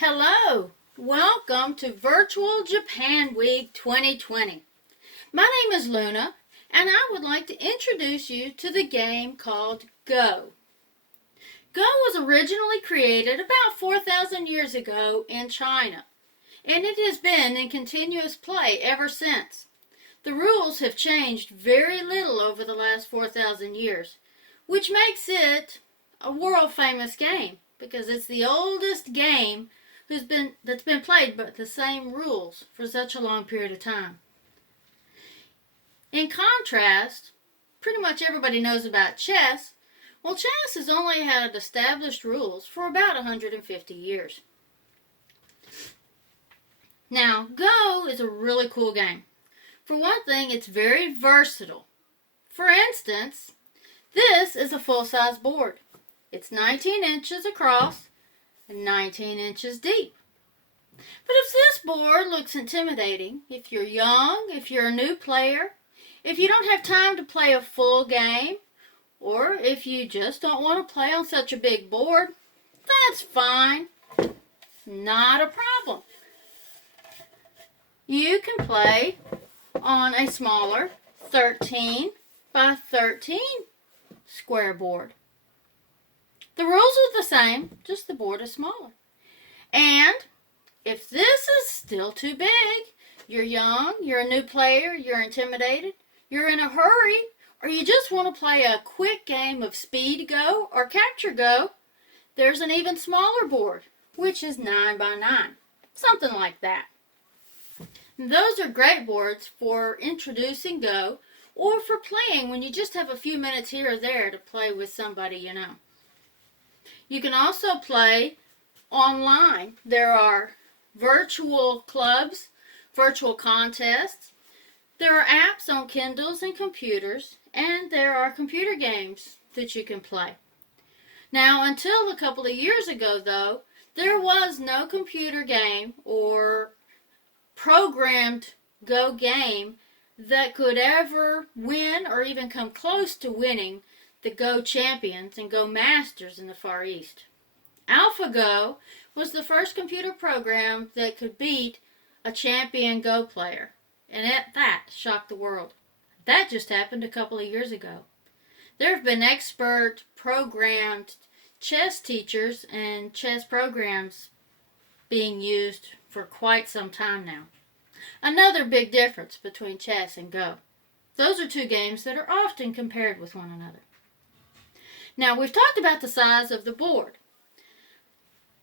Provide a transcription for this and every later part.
Hello, welcome to Virtual Japan Week 2020. My name is Luna, and I would like to introduce you to the game called Go. Go was originally created about 4,000 years ago in China, and it has been in continuous play ever since. The rules have changed very little over the last 4,000 years, which makes it a world-famous game because it's the oldest game that's been played but the same rules for such a long period of time. In contrast, pretty much everybody knows about chess. Well, chess has only had established rules for about 150 years. Now, Go is a really cool game. For one thing, it's very versatile. For instance, this is a full-size board. It's 19 inches across and 19 inches deep. But if this board looks intimidating, if you're young, if you're a new player, if you don't have time to play a full game, or if you just don't want to play on such a big board, that's fine. Not a problem. You can play on a smaller 13 by 13 square board. The rules are the same, just the board is smaller. And if this is still too big, you're young, you're a new player, you're intimidated, you're in a hurry, or you just want to play a quick game of Speed Go or Capture Go, there's an even smaller board, which is 9 by 9, something like that. Those are great boards for introducing Go or for playing when you just have a few minutes here or there to play with somebody you know. You can also play online. There are virtual clubs, virtual contests. There are apps on Kindles and computers, and there are computer games that you can play. Now, until a couple of years ago, though, there was no computer game or programmed Go game that could ever win or even come close to winning the Go champions and Go masters in the Far East. AlphaGo was the first computer program that could beat a champion Go player, and that shocked the world. That just happened a couple of years ago. There have been expert programmed chess teachers and chess programs being used for quite some time now. Another big difference between chess and Go. Those are two games that are often compared with one another. Now, we've talked about the size of the board.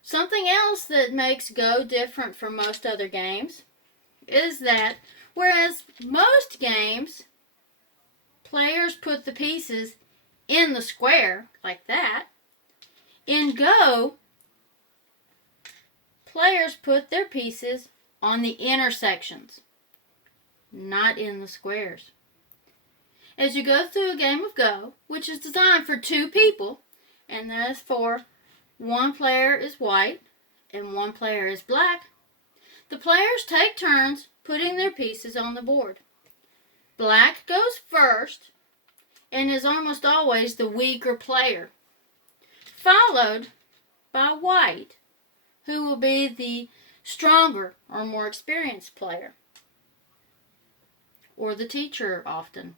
Something else that makes Go different from most other games is that whereas most games, players put the pieces in the square, like that, in Go, players put their pieces on the intersections, not in the squares. As you go through a game of Go, which is designed for two people, and that is for one player is white and one player is black, the players take turns putting their pieces on the board. Black goes first and is almost always the weaker player, followed by white, who will be the stronger or more experienced player, or the teacher often.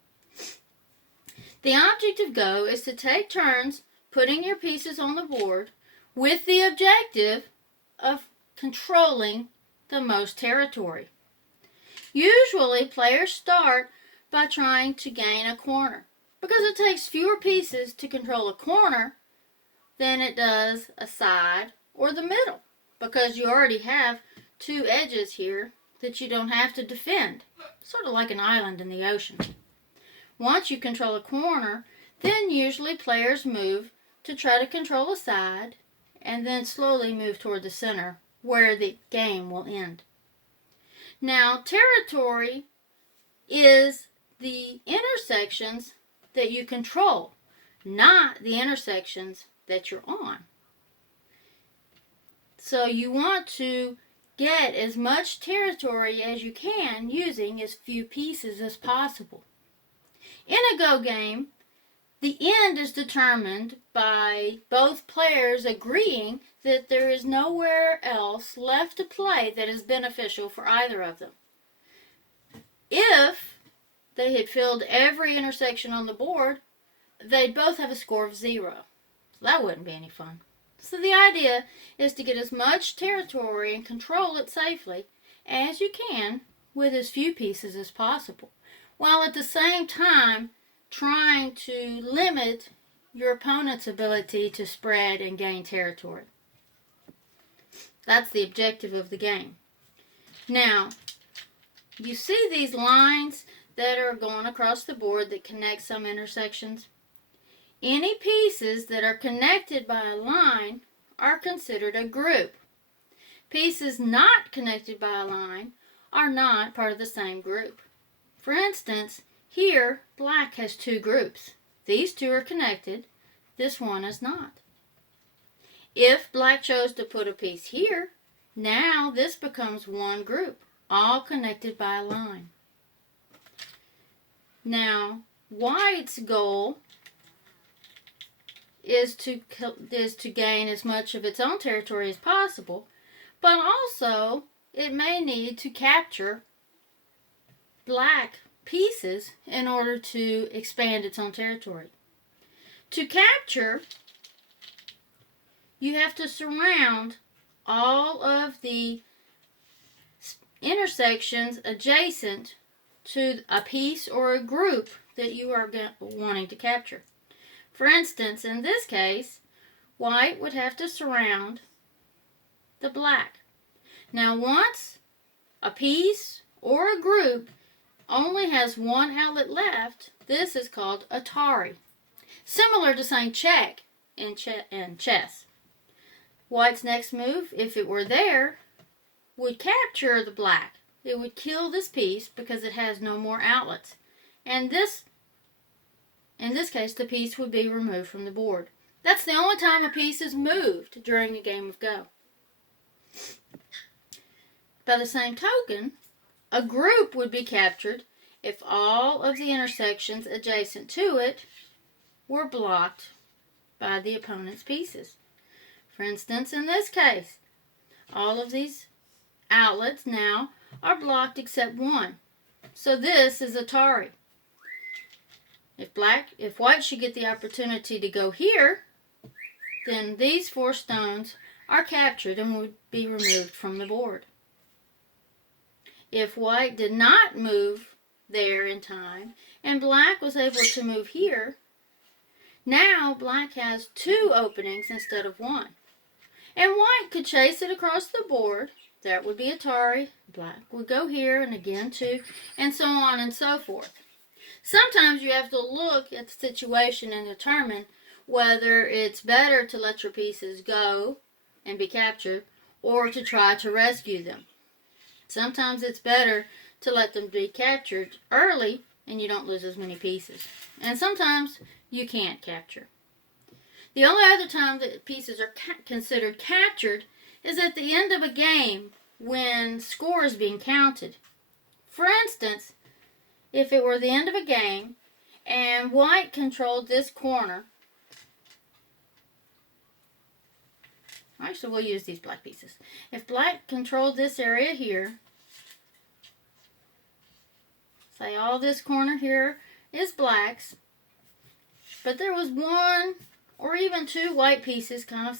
The object of Go is to take turns putting your pieces on the board with the objective of controlling the most territory. Usually, players start by trying to gain a corner because it takes fewer pieces to control a corner than it does a side or the middle, because you already have two edges here that you don't have to defend, sort of like an island in the ocean. Once you control a corner, then usually players move to try to control a side and then slowly move toward the center where the game will end. Now, territory is the intersections that you control, not the intersections that you're on. So you want to get as much territory as you can using as few pieces as possible. In a Go game, The end is determined by both players agreeing that there is nowhere else left to play that is beneficial for either of them. If they had filled every intersection on the board, they'd both have a score of 0. So that wouldn't be any fun. So the idea is to get as much territory and control it safely as you can with as few pieces as possible, while at the same time trying to limit your opponent's ability to spread and gain territory. That's the objective of the game. Now, you see these lines that are going across the board that connect some intersections? Any pieces that are connected by a line are considered a group. Pieces not connected by a line are not part of the same group. For instance, here black has 2 groups. These 2 are connected. This one is not. If black chose to put a piece here, now this becomes one group, all connected by a line. Now, white's goal is to gain as much of its own territory as possible, but also it may need to capture black pieces in order to expand its own territory. To capture, you have to surround all of the intersections adjacent to a piece or a group that you are wanting to capture. For instance, in this case, white would have to surround the black. Now, once a piece or a group only has one outlet left, this is called Atari. Similar to saying check in chess. White's next move, if it were there, would capture the black. It would kill this piece because it has no more outlets. And in this case, the piece would be removed from the board. That's the only time a piece is moved during a game of Go. By the same token, a group would be captured if all of the intersections adjacent to it were blocked by the opponent's pieces. For instance, in this case, all of these outlets now are blocked except one. So this is Atari. If white should get the opportunity to go here, then these 4 stones are captured and would be removed from the board. If white did not move there in time and black was able to move here, now black has 2 openings instead of 1. And white could chase it across the board. That would be Atari. Black would go here and again 2, and so on and so forth. Sometimes you have to look at the situation and determine whether it's better to let your pieces go and be captured or to try to rescue them. Sometimes it's better to let them be captured early and you don't lose as many pieces. And sometimes you can't capture. The only other time that pieces are considered captured is at the end of a game when score is being counted. For instance, if it were the end of a game and white controlled this corner, actually we'll use these black pieces. If black controlled this area here, say all this corner here is black's, but there was 1 or even 2 white pieces kind of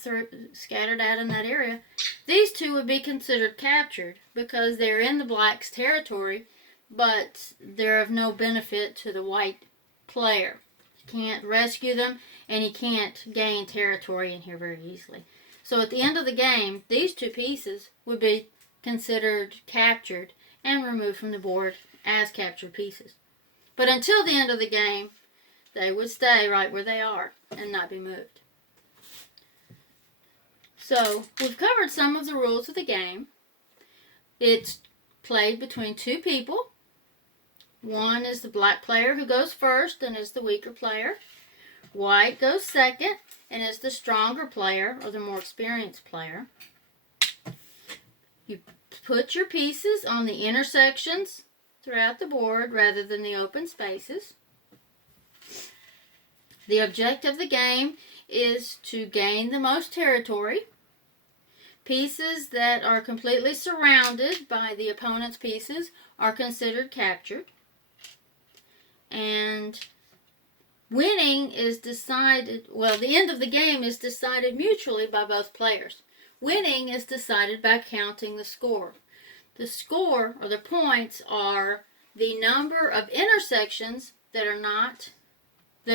scattered out in that area, these 2 would be considered captured because they're in the black's territory, but they're of no benefit to the white player. You can't rescue them, and you can't gain territory in here very easily. So at the end of the game, these 2 pieces would be considered captured and removed from the board as captured pieces. But until the end of the game, they would stay right where they are and not be moved. So we've covered some of the rules of the game. It's played between 2 people. One is the black player who goes first and is the weaker player. White goes second and is the stronger player or the more experienced player. You put your pieces on the intersections throughout the board rather than the open spaces. The objective of the game is to gain the most territory. Pieces that are completely surrounded by the opponent's pieces are considered captured. And winning is decided, well, the end of the game is decided mutually by both players. Winning is decided by counting the score. The score, or the points, are the number of intersections that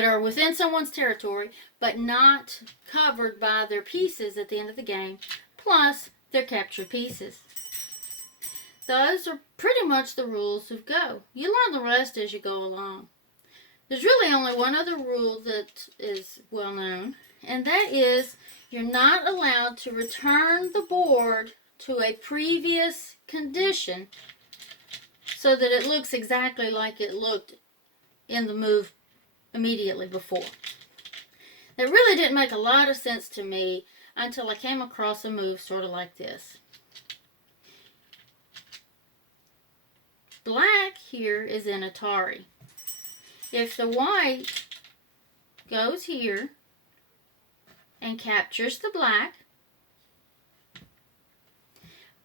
are within someone's territory, but not covered by their pieces at the end of the game, plus their captured pieces. Those are pretty much the rules of Go. You learn the rest as you go along. There's really only one other rule that is well known, and that is you're not allowed to return the board to a previous condition so that it looks exactly like it looked in the move immediately before. That really didn't make a lot of sense to me until I came across a move sort of like this. Black here is in Atari. If the white goes here and captures the black,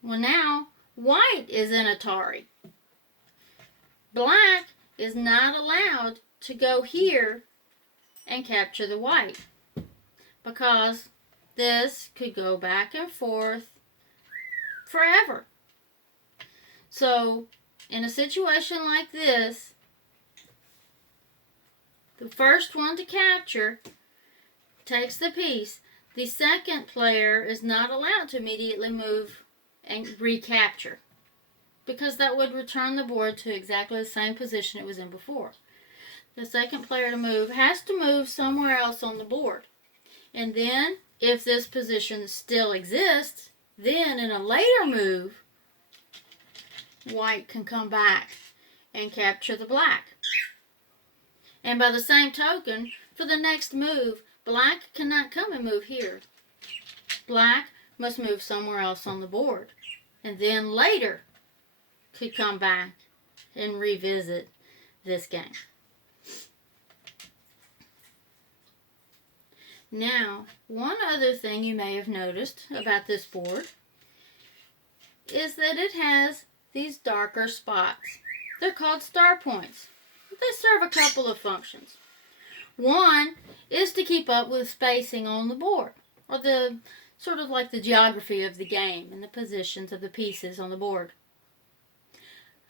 well, now white is in Atari. Black is not allowed to go here and capture the white because this could go back and forth forever. So, in a situation like this, the first one to capture takes the piece. The second player is not allowed to immediately move and recapture because that would return the board to exactly the same position it was in before. The second player to move has to move somewhere else on the board. And then, if this position still exists, then in a later move, white can come back and capture the black. And by the same token, for the next move, black cannot come and move here. Black must move somewhere else on the board. And then later could come back and revisit this game. Now, one other thing you may have noticed about this board is that it has these darker spots. They're called star points. They serve a couple of functions. One is to keep up with spacing on the board, or the sort of like the geography of the game and the positions of the pieces on the board.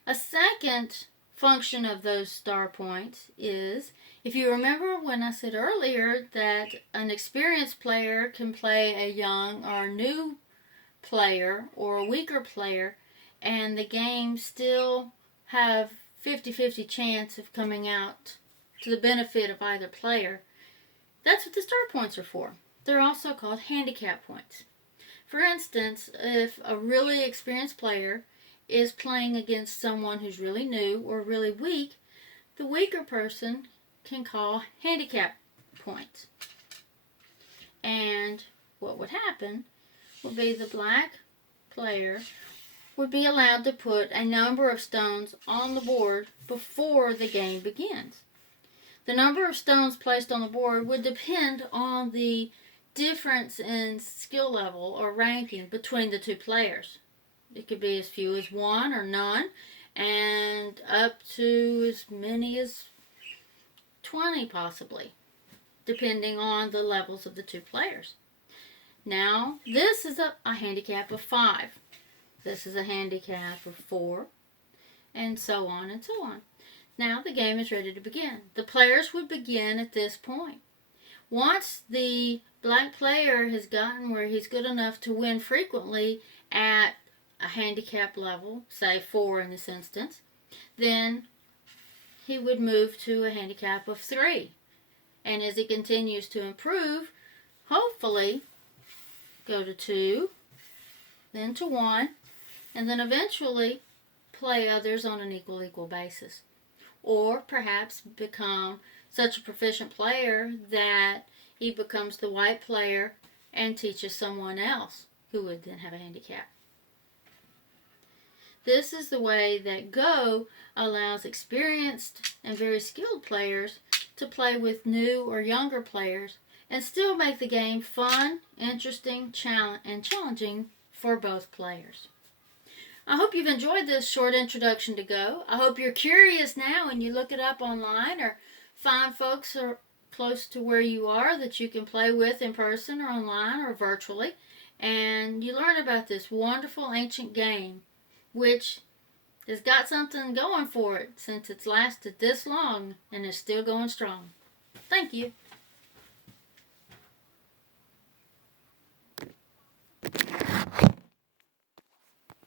A second function of those star points is, if you remember when I said earlier that an experienced player can play a young or new player or a weaker player, and the game still have 50-50 chance of coming out to the benefit of either player, that's what the star points are for. They're also called handicap points. For instance, if a really experienced player is playing against someone who's really new or really weak, the weaker person can call handicap points. And what would happen would be the black player would be allowed to put a number of stones on the board before the game begins. The number of stones placed on the board would depend on the difference in skill level or ranking between the two players. It could be as few as one or none, and up to as many as 20 possibly, depending on the levels of the two players. Now, this is a handicap of 5. This is a handicap of 4, and so on and so on. Now the game is ready to begin. The players would begin at this point. Once the black player has gotten where he's good enough to win frequently at a handicap level, say 4 in this instance, then he would move to a handicap of 3. And as he continues to improve, hopefully go to 2, then to 1, and then eventually play others on an equal basis. Or perhaps become such a proficient player that he becomes the white player and teaches someone else who would then have a handicap. This is the way that Go allows experienced and very skilled players to play with new or younger players and still make the game fun, interesting, and challenging for both players. I hope you've enjoyed this short introduction to Go. I hope you're curious now and you look it up online or find folks close to where you are that you can play with in person or online or virtually, and you learn about this wonderful ancient game which has got something going for it since it's lasted this long and is still going strong. Thank you.